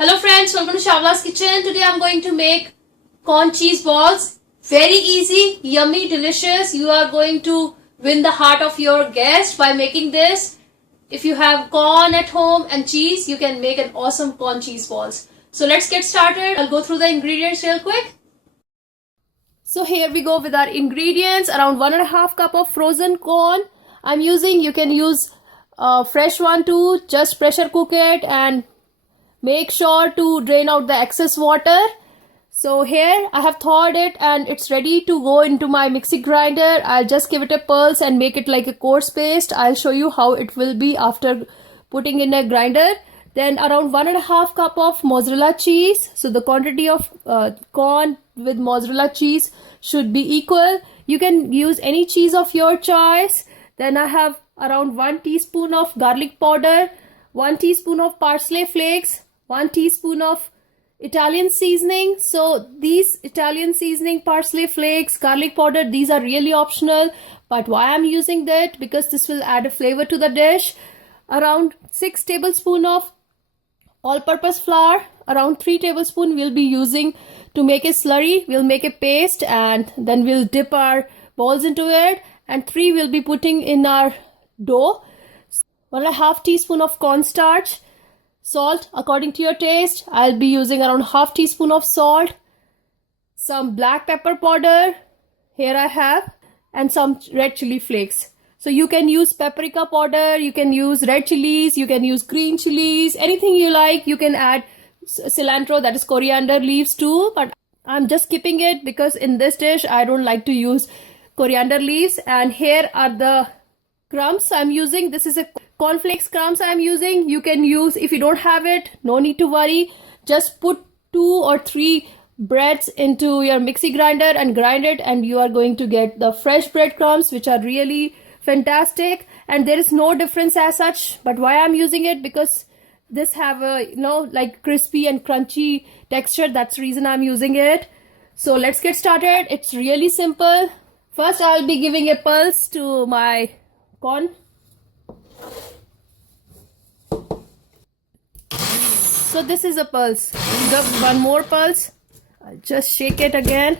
Hello friends, welcome to Shavla's Kitchen. Today I'm going to make corn cheese balls. Very easy, yummy, delicious. You are going to win the heart of your guest by making this. If you have corn at home and cheese, you can make an awesome corn cheese balls. So let's get started. I'll go through the ingredients real quick. So here we go with our ingredients. Around 1.5 cup of frozen corn I'm using. You can use fresh one too. Just pressure cook it and make sure to drain out the excess water. So here I have thawed it and it's ready to go into my mixie grinder. I'll just give it a pulse and make it like a coarse paste. I'll show you how it will be after putting in a grinder. Then around 1.5 cup of mozzarella cheese. So the quantity of corn with mozzarella cheese should be equal. You can use any cheese of your choice. Then I have around 1 teaspoon of garlic powder, 1 teaspoon of parsley flakes, 1 teaspoon of Italian seasoning. So these Italian seasoning, parsley flakes, garlic powder, these are really optional. But why I'm using that? Because this will add a flavor to the dish. Around 6 tablespoons of all-purpose flour. Around 3 tablespoons we'll be using to make a slurry. We'll make a paste and then we'll dip our balls into it. And 3 we'll be putting in our dough. 1.5 teaspoon of cornstarch. Salt according to your taste. I'll be using around half teaspoon of salt. Some black pepper powder. Here I have. And some red chili flakes. So you can use paprika powder. You can use red chilies. You can use green chilies. Anything you like. You can add cilantro, that is coriander leaves too. But I'm just skipping it because in this dish I don't like to use coriander leaves. And here are the crumbs I'm using. This is a cornflakes crumbs I'm using. You can use, if you don't have it, no need to worry. Just put 2 or 3 breads into your mixie grinder and grind it, and you are going to get the fresh breadcrumbs, which are really fantastic. And there is no difference as such. But why I'm using it? Because this have a like crispy and crunchy texture. That's the reason I'm using it. So let's get started. It's really simple. First I'll be giving a pulse to my corn. So this is a pulse. Give one more pulse. I'll just shake it again.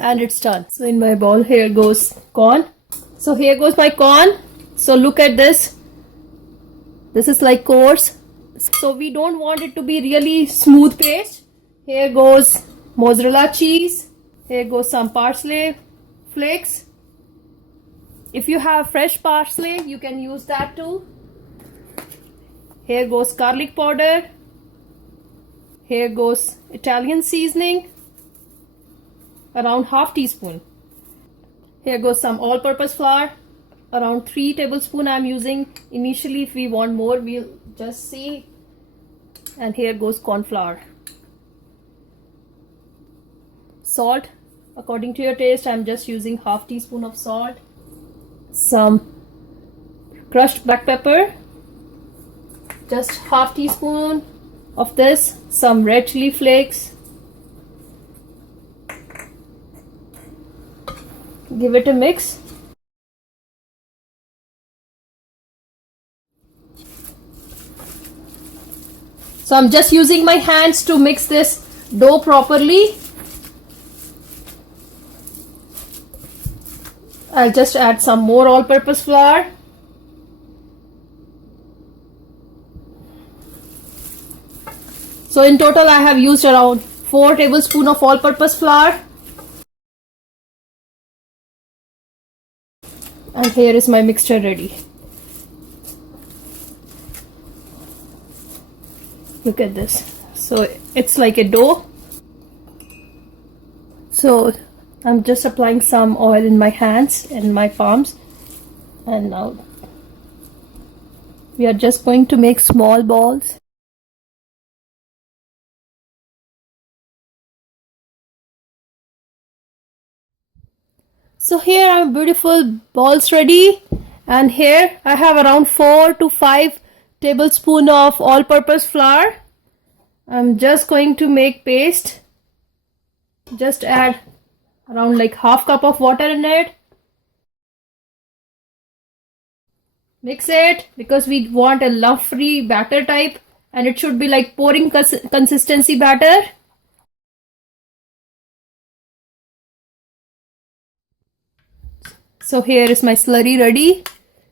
And it's done. So in my bowl, here goes corn. So here goes my corn. So look at this. This is like coarse. So we don't want it to be really smooth paste. Here goes mozzarella cheese. Here goes some parsley flakes. If you have fresh parsley, you can use that too. Here goes garlic powder. Here goes Italian seasoning. Around half teaspoon. Here goes some all-purpose flour. Around 3 tablespoons I'm using. Initially, if we want more, we'll just see. And here goes corn flour. Salt. According to your taste, I'm just using half teaspoon of salt. Some crushed black pepper. Just half teaspoon of this. Some red chili flakes. Give it a mix. So I'm just using my hands to mix this dough properly. I'll just add some more all-purpose flour. So in total I have used around 4 tablespoons of all-purpose flour. And here is my mixture ready. Look at this. So it's like a dough. So I'm just applying some oil in my hands and my palms. And now we are just going to make small balls. So here are beautiful balls ready, and here I have around 4 to 5 tablespoons of all-purpose flour. I'm just going to make paste. Just add around like half cup of water in it. Mix it because we want a lump-free batter type and it should be like pouring consistency batter. So here is my slurry ready.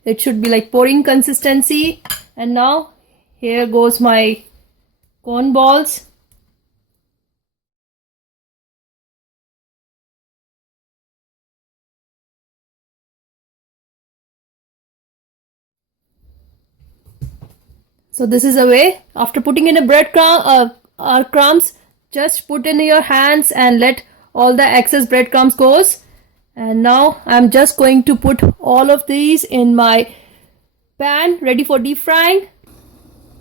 It should be like pouring consistency. And now here goes my corn balls. So this is a way. After putting in a breadcrumb or crumbs, just put in your hands and let all the excess breadcrumbs goes. And now I'm just going to put all of these in my pan ready for deep frying.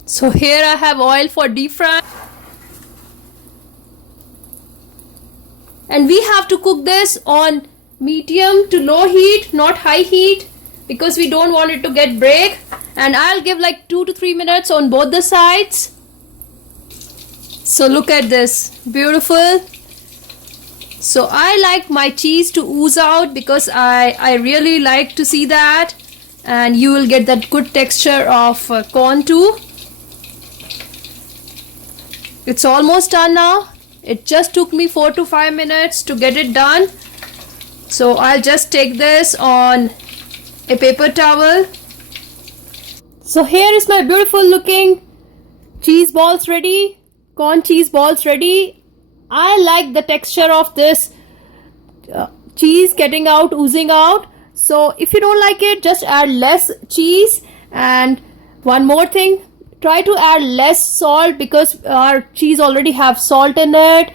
So here I have oil for deep frying. And we have to cook this on medium to low heat, not high heat, because we don't want it to get break. And I'll give like 2 to 3 minutes on both the sides. So look at this, beautiful. So I like my cheese to ooze out because I really like to see that, and you will get that good texture of corn too. It's almost done now. It just took me 4 to 5 minutes to get it done. So I'll just take this on a paper towel. So here is my beautiful looking cheese balls ready, corn cheese balls ready. I like the texture of this cheese getting out, oozing out. So if you don't like it, just add less cheese. And one more thing, try to add less salt because our cheese already have salt in it.